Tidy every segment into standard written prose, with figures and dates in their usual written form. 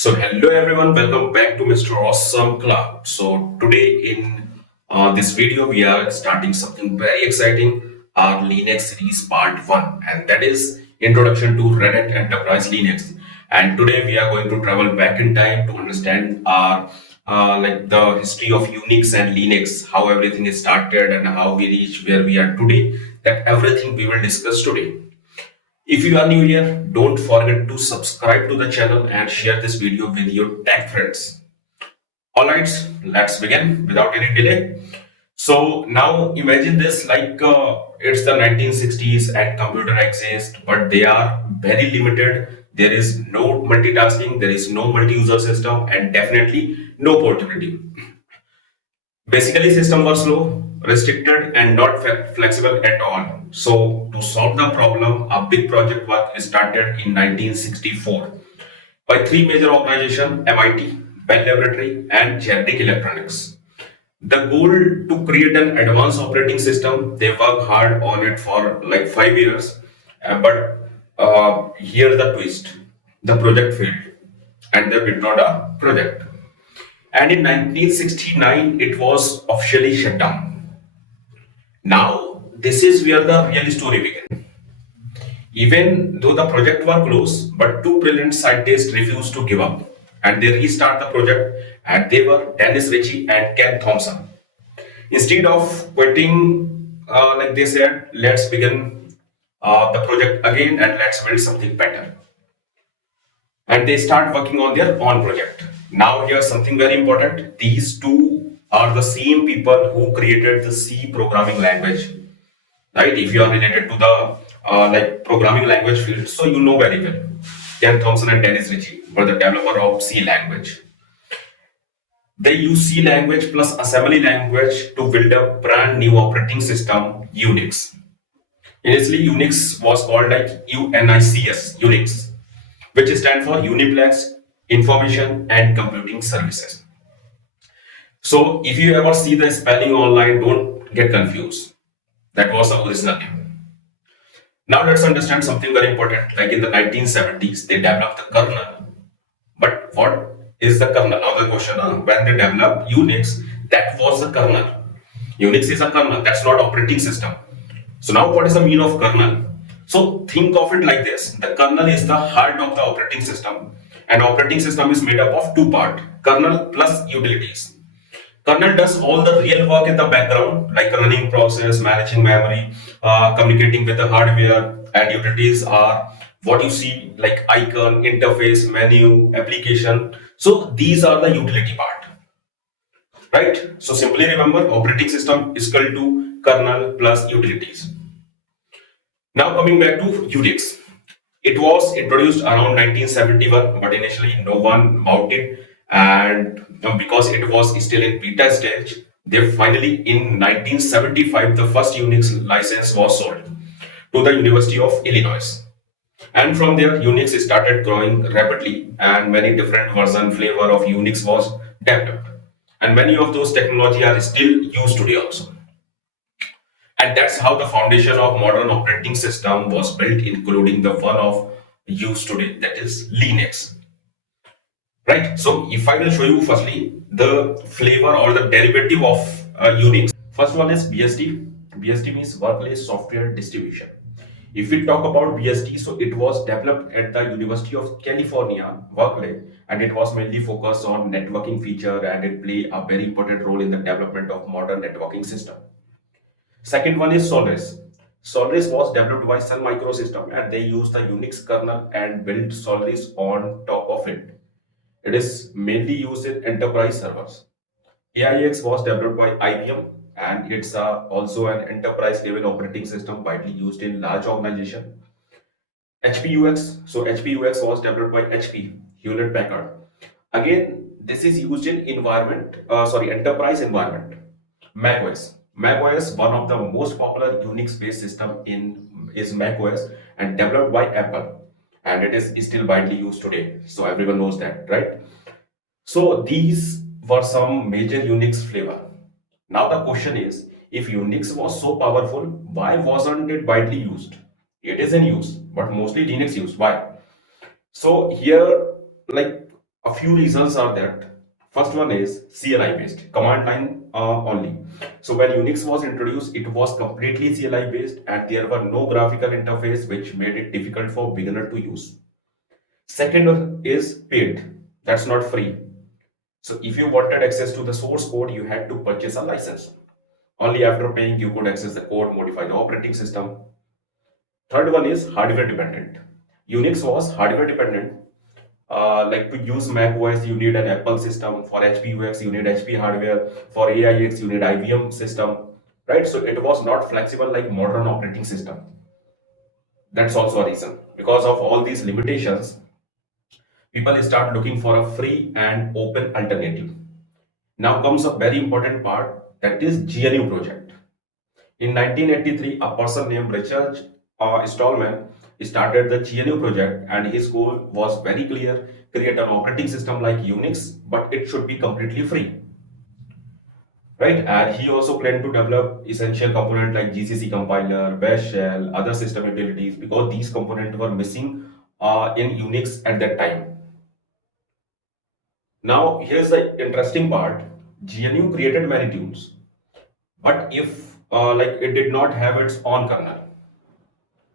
So hello everyone, welcome back to Mr. Awesome Club. So today in this video we are starting something very exciting, our Linux series part 1, and that is introduction to Red Hat Enterprise Linux. And today we are going to travel back in time to understand our like the history of Unix and Linux, how everything is started and how we reach where we are today. That everything we will discuss today. If you are new here, don't forget to subscribe to the channel and share this video with your tech friends. Alright, let's begin without any delay. So now imagine this like it's the 1960s and computer exist, but they are very limited. There is no multitasking, there is no multi-user system, and definitely no portability. Basically, systems were slow, restricted, and not flexible at all. So, to solve the problem, a big project was started in 1964 by three major organizations: MIT, Bell Laboratory, and Generic Electronics. The goal to create an advanced operating system. They worked hard on it for like 5 years, but here's the twist: the project failed, and they did not a project. And in 1969, it was officially shut down. Now, this is where the real story began. Even though the project was closed, but two brilliant scientists refused to give up. And they restart the project, and they were Dennis Ritchie and Ken Thompson. Instead of quitting, like they said, let's begin the project again and let's build something better. And they start working on their own project. Now, here's something very important. These two are the same people who created the C programming language, right? If you are related to the like programming language field, so you know very well. Ken Thompson and Dennis Ritchie were the developer of C language. They use C language plus assembly language to build a brand new operating system, Unix. Initially, Unix was called like UNICS, Unix, which stands for Uniplex Information and Computing Services. So if you ever see the spelling online, don't get confused. That was the original name. Now let's understand something very important. Like in the 1970s, they developed the kernel. But what is the kernel? Now the question, when they developed Unix, that was the kernel. Unix is a kernel, that's not operating system. So now what is the meaning of kernel? So think of it like this. The kernel is the heart of the operating system. And operating system is made up of two parts, kernel plus utilities. Kernel does all the real work in the background, like running process, managing memory, communicating with the hardware, and utilities are what you see like icon, interface, menu, application. So these are the utility part, right? So simply remember operating system is equal to kernel plus utilities. Now coming back to Unix. It was introduced around 1971, but initially no one bought it, and because it was still in beta stage, they finally in 1975 the first Unix license was sold to the University of Illinois. And from there, Unix started growing rapidly, and many different version flavor of Unix was developed. And many of those technology are still used today also. And that's how the foundation of modern operating system was built, including the one of used today, that is Linux. Right? So if I will show you firstly the flavor or the derivative of Unix. First one is BSD. BSD means Workplace Software Distribution. If we talk about BSD, so it was developed at the University of California, Berkeley, and it was mainly focused on networking feature, and it play a very important role in the development of modern networking system. Second one is Solaris. Solaris was developed by Sun Microsystem, and they used the Unix kernel and built Solaris on top of it. It is mainly used in enterprise servers. AIX was developed by IBM, and it's also an enterprise level operating system widely used in large organization. HPUX, so HPUX was developed by HP, Hewlett Packard. Again, this is used in enterprise environment. macOS. macOS, one of the most popular Unix-based system in is macOS and developed by Apple, and it is still widely used today. So everyone knows that, right? So these were some major Unix flavor. Now the question is, if Unix was so powerful, why wasn't it widely used? It is in use, but mostly Linux used. Why? So here, like A few reasons are that. First one is CLI based, command line only. So when Unix was introduced, it was completely CLI based and there were no graphical interface which made it difficult for beginner to use. Second is paid, that's not free. So if you wanted access to the source code, you had to purchase a license. Only after paying you could access the code, modify the operating system. Third one is hardware dependent. Unix was hardware dependent. Like to use Mac OS, you need an Apple system. For HP UX, you need HP hardware. For AIX, you need IBM system. Right? So it was not flexible like modern operating system. That's also a reason. Because of all these limitations, people start looking for a free and open alternative. Now comes a very important part, that is GNU project. In 1983, a person named Richard Stallman started the GNU project, and his goal was very clear: create an operating system like Unix, but it should be completely free. Right? And he also planned to develop essential components like GCC compiler, bash shell, other system utilities, because these components were missing in Unix at that time. Now, here's the interesting part: GNU created many tools, but if it did not have its own kernel.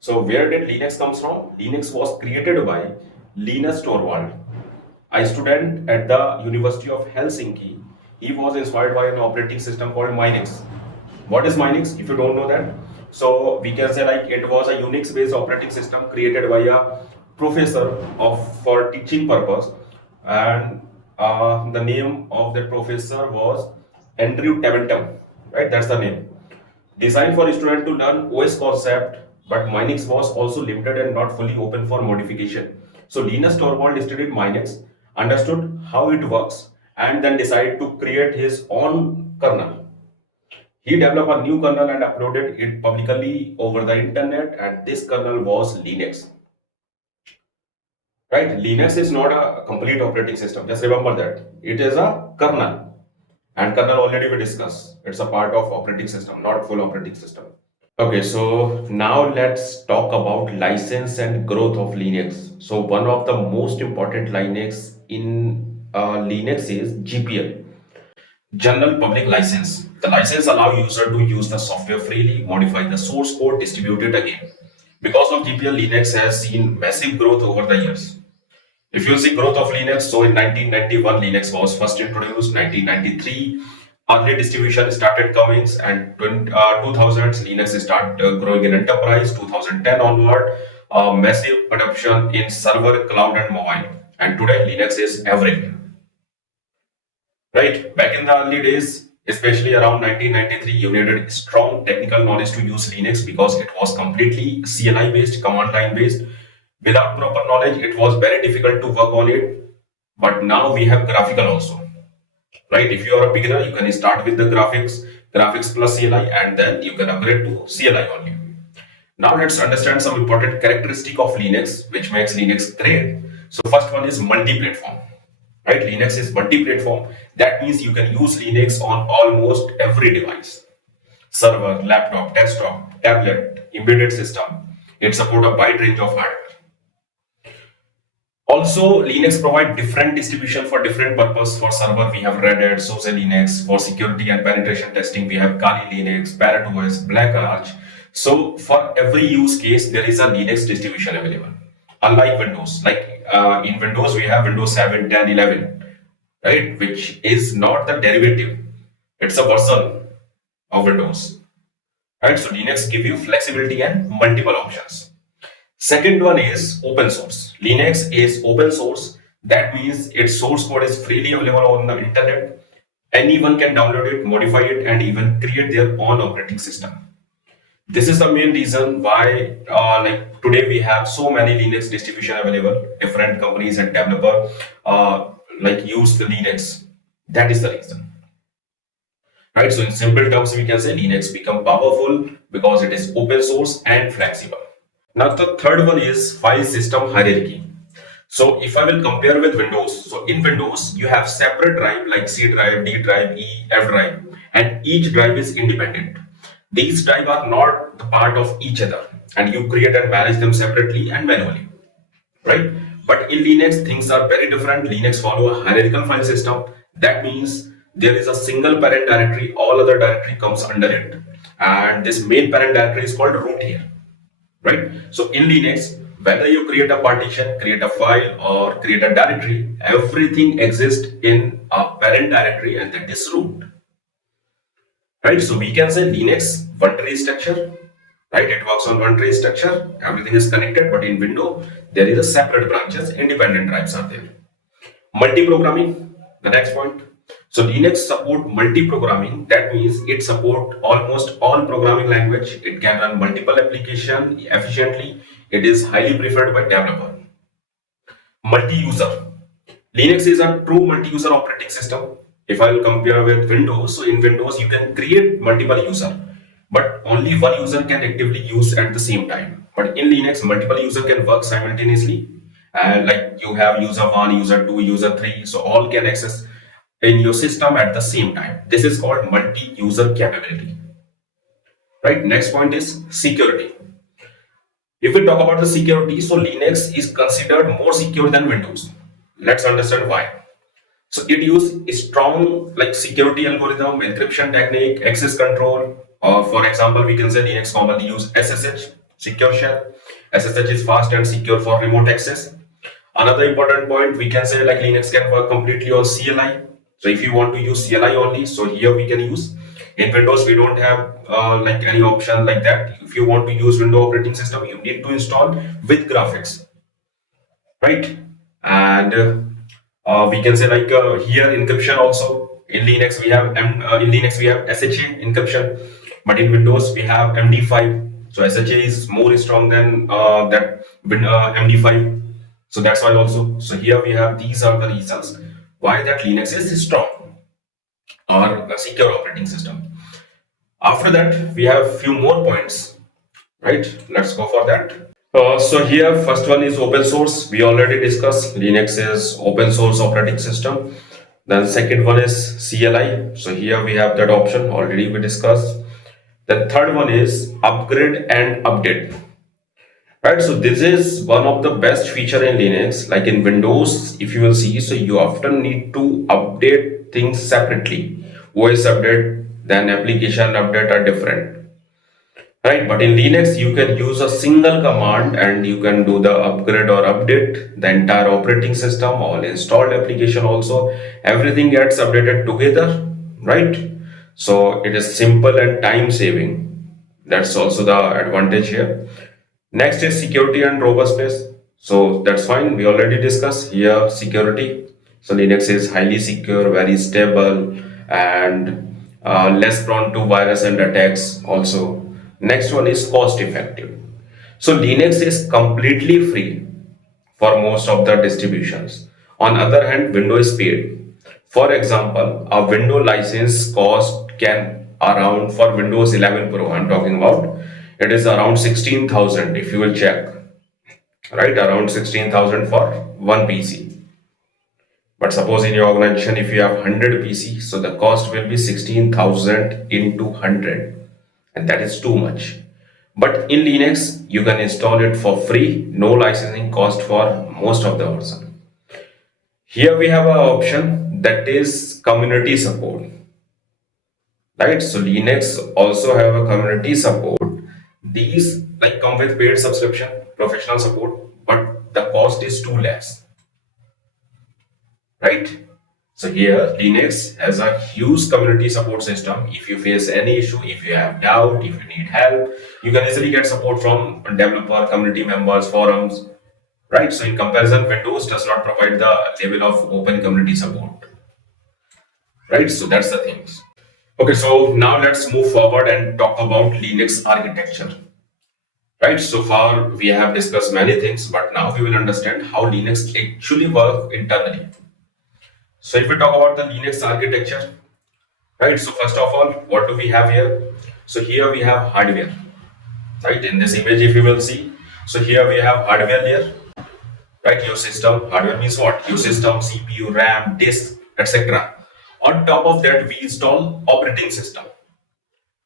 So where did Linux comes from? Linux was created by Linus Torvald, a student at the University of Helsinki. He was inspired by an operating system called Minix. What is Minix? If you don't know that, so we can say like it was a Unix-based operating system created by a professor of for teaching purpose, and the name of that professor was Andrew Taventum. Right, that's the name. Designed for students to learn OS concept, but Minix was also limited and not fully open for modification. So Linus Torvald studied Minix, understood how it works, and then decided to create his own kernel. He developed a new kernel and uploaded it publicly over the internet, and this kernel was Linux. Right? Linux is not a complete operating system. Just remember that. It is a kernel. And kernel already we discussed. It's a part of operating system, not full operating system. Okay, so now let's talk about license and growth of Linux. So one of the most important Linux in Linux is GPL, General Public License. The license allow user to use the software freely, modify the source code, distribute it again. Because of GPL, Linux has seen massive growth over the years. If you see growth of Linux, so in 1991 Linux was first introduced, 1993 early distribution started coming, and 2000s Linux started growing in enterprise, 2010 onward, massive adoption in server, cloud and mobile, and today Linux is everywhere. Right? Back in the early days, especially around 1993, you needed strong technical knowledge to use Linux because it was completely CLI based, command line based. Without proper knowledge, it was very difficult to work on it. But now we have graphical also. Right? If you are a beginner, you can start with the graphics plus CLI, and then you can upgrade to CLI only. Now let's understand some important characteristic of Linux which makes Linux great. So first one is multi-platform. Right? Linux is multi-platform. That means you can use Linux on almost every device. Server, laptop, desktop, tablet, embedded system. It supports a wide range of hardware. Also, Linux provide different distribution for different purpose. For server, we have Red Hat, SUSE Linux. For security and penetration testing, we have Kali Linux, Parrot OS, Black Arch. So for every use case, there is a Linux distribution available. Unlike Windows, in Windows, we have Windows 7, 10, 11, right? Which is not the derivative. It's a version of Windows, right? So Linux give you flexibility and multiple options. Second one is open source. Linux is open source. That means its source code is freely available on the internet. Anyone can download it, modify it, and even create their own operating system. This is the main reason why today we have so many Linux distribution available. Different companies and developer use the Linux. That is the reason. Right? So in simple terms, we can say Linux become powerful because it is open source and flexible. Now the third one is file system hierarchy. So if I will compare with Windows, so in Windows you have separate drive like C drive, D drive, E, F drive, and each drive is independent. These drives are not the part of each other, and you create and manage them separately and manually. Right? But in Linux, things are very different. Linux follow a hierarchical file system. That means there is a single parent directory, all other directory comes under it. And this main parent directory is called root here, right? So in Linux, whether you create a partition, create a file, or create a directory, everything exists in a parent directory, and that is root, right? So we can say Linux one tree structure, right? It works on one tree structure, everything is connected, but in Windows, there is a separate branches, independent drives are there. Multi-programming, the next point. So Linux support multi-programming. That means it support almost all programming language. It can run multiple application efficiently. It is highly preferred by developer. Multi-user. Linux is a true multi-user operating system. If I will compare with Windows, so in Windows you can create multiple user, but only one user can actively use at the same time. But in Linux, multiple user can work simultaneously. And like you have user 1, user 2, user 3, so all can access in your system at the same time. This is called multi-user capability. Right. Next point is security. If we talk about the security, so Linux is considered more secure than Windows. Let's understand why. So it uses strong like security algorithm, encryption technique, access control. Or for example, we can say Linux commonly use SSH, secure shell. SSH is fast and secure for remote access. Another important point, we can say like Linux can work completely on CLI. So if you want to use CLI only, so here we can use. In Windows, we don't have like any option like that. If you want to use Windows operating system, you need to install with graphics, right? And we can say like here encryption also. In Linux we have SHA encryption, but in Windows we have MD5. So SHA is more strong than that MD5. So that's why also. So here we have these are the reasons why that Linux is strong or a secure operating system. After that, we have few more points, right? Let's go for that. So here, first one is open source. We already discussed Linux is open source operating system. Then second one is CLI. So here we have that option already we discussed. The third one is upgrade and update. Right, so this is one of the best feature in Linux. Like in Windows, if you will see, so you often need to update things separately. OS update, then application update are different. Right, but in Linux, you can use a single command and you can do the upgrade or update the entire operating system, all installed application also. Everything gets updated together, right? So it is simple and time saving. That's also the advantage here. Next is security and robustness. So that's fine. We already discussed here security. So Linux is highly secure, very stable, and less prone to virus and attacks also. Next one is cost effective. So Linux is completely free for most of the distributions. On other hand, Windows is paid. For example, a Windows license cost can around for Windows 11 Pro. I'm talking about it is around 16,000 if you will check, right? Around 16,000 for one PC. But suppose in your organization, if you have 100 PC, so the cost will be 16,000 into 100, and that is too much. But in Linux, you can install it for free, no licensing cost for most of the version. Here we have an option that is community support, right? So Linux also have a community support. These like come with paid subscription, professional support, but the cost is too less, right? So here Linux has a huge community support system. If you face any issue, if you have doubt, if you need help, you can easily get support from developer, community members, forums, right? So in comparison, Windows does not provide the level of open community support, right? So that's the things. Okay, so now let's move forward and talk about Linux architecture. Right, so far we have discussed many things, but now we will understand how Linux actually works internally. So if we talk about the Linux architecture, right, so first of all, what do we have here? So here we have hardware, right? In this image, if you will see, so here we have hardware layer, right? Your system, hardware means what? Your system, CPU, RAM, disk, etc. On top of that, we install operating system.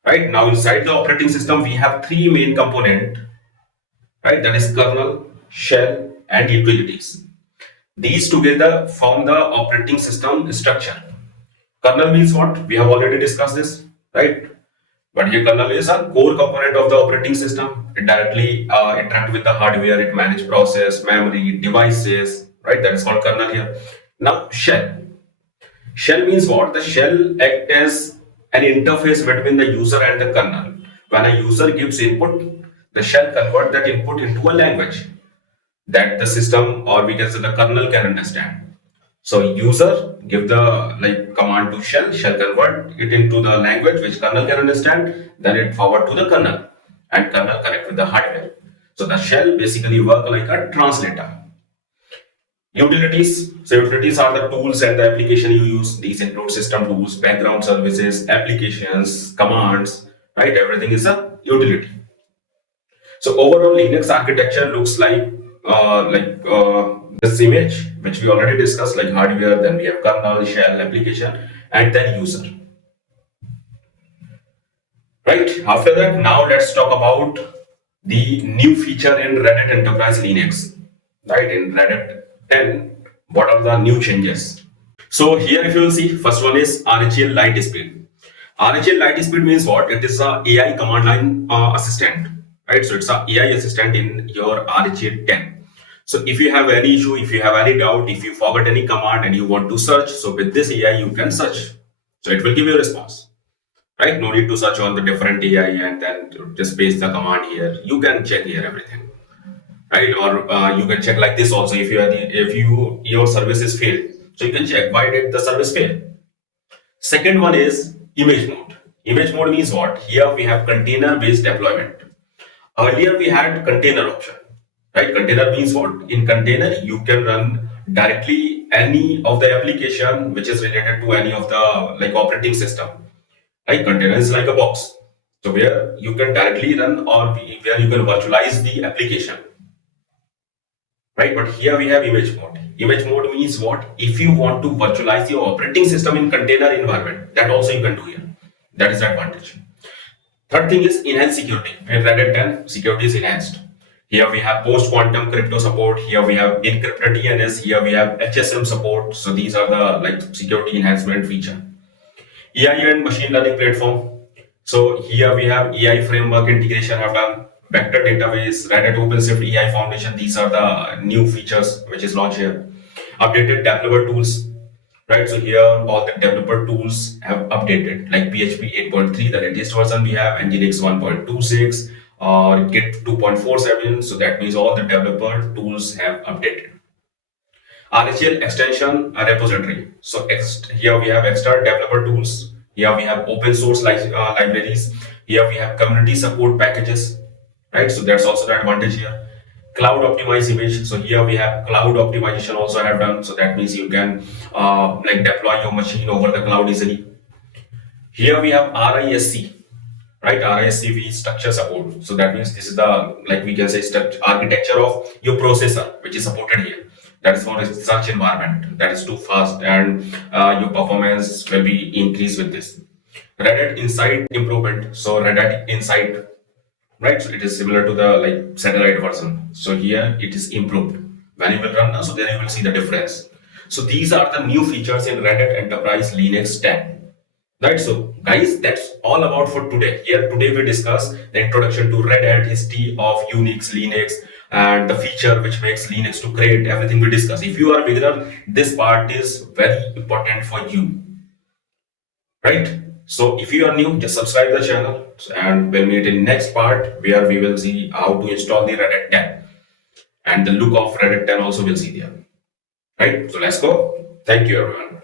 Right now, inside the operating system, we have three main components, right? That is kernel, shell, and utilities. These together form the operating system structure. Kernel means what? We have already discussed this, right? But here kernel is a core component of the operating system. It directly interact with the hardware. It manage process, memory, devices, right? That is called kernel here. Now shell. Shell means what? The shell act as an interface between the user and the kernel. When a user gives input, the shell convert that input into a language that the system, or we can say the kernel, can understand. So user give the command to shell, shell convert it into the language which kernel can understand, then it forward to the kernel and kernel connect with the hardware. So the shell basically work like a translator. Utilities. So utilities are the tools and the application you use. These include system tools, background services, applications, commands, right? Everything is a utility. So overall Linux architecture looks like this image, which we already discussed, like hardware, then we have kernel, shell, application, and then user. Right. After that, now let's talk about the new feature in Red Hat Enterprise Linux. Right, in Red Hat 10, what are the new changes? So here, if you will see, first one is RHEL light speed. RHEL light speed means what? It is a AI command line assistant, right? So it's a AI assistant in your RHEL 10. So if you have any issue, if you have any doubt, if you forgot any command and you want to search, so with this AI you can search. So it will give you a response, right? No need to search on the different AI and then just paste the command here. You can check here everything, right? Or you can check like this also. If your service is failed, so you can check why did the service fail. Second one is image mode. Image mode means what? Here we have container based deployment. Earlier we had container option, right? Container means what? In container you can run directly any of the application which is related to any of the operating system. Right? Container is like a box, so where you can directly run or where you can virtualize the application, right? But here we have image mode. Image mode means what? If you want to virtualize your operating system in container environment, that also you can do here. That is the advantage. Third thing is enhanced security. In Red Hat 10, security is enhanced. Here we have post-quantum crypto support. Here we have encrypted DNS. Here we have HSM support. So these are the security enhancement feature. AI and machine learning platform. So here we have AI framework integration have done, vector database, Red Hat OpenShift AI Foundation. These are the new features which is launched here. Updated developer tools, right? So here all the developer tools have updated, like PHP 8.3, the latest version we have, and Nginx 1.26 or Git 2.47. So that means all the developer tools have updated. RHEL extension repository. So here we have extra developer tools. Here we have open source libraries. Here we have community support packages, right? So that's also the advantage here. Cloud optimized image. So here we have cloud optimization also have done. So that means you can deploy your machine over the cloud easily. Here we have RISC, right? RISC structure support. So that means this is the we can say architecture of your processor, which is supported here. That is for a search environment that is too fast, and your performance will be increased with this. Red Hat Insight improvement. So Red Hat Insight, right? So it is similar to the satellite version. So here it is improved. When you will run now, so then you will see the difference. So these are the new features in Red Hat Enterprise Linux 10. Right, so guys, that's all about for today. Here today we discuss the introduction to Red Hat, history of Unix, Linux, and the feature which makes Linux to great. Everything we discuss. If you are a beginner, this part is very important for you, right? So if you are new, just subscribe the channel, and we'll meet in next part where we will see how to install the Red Hat 10, and the look of Red Hat 10 also will see there. Right? So let's go. Thank you, everyone.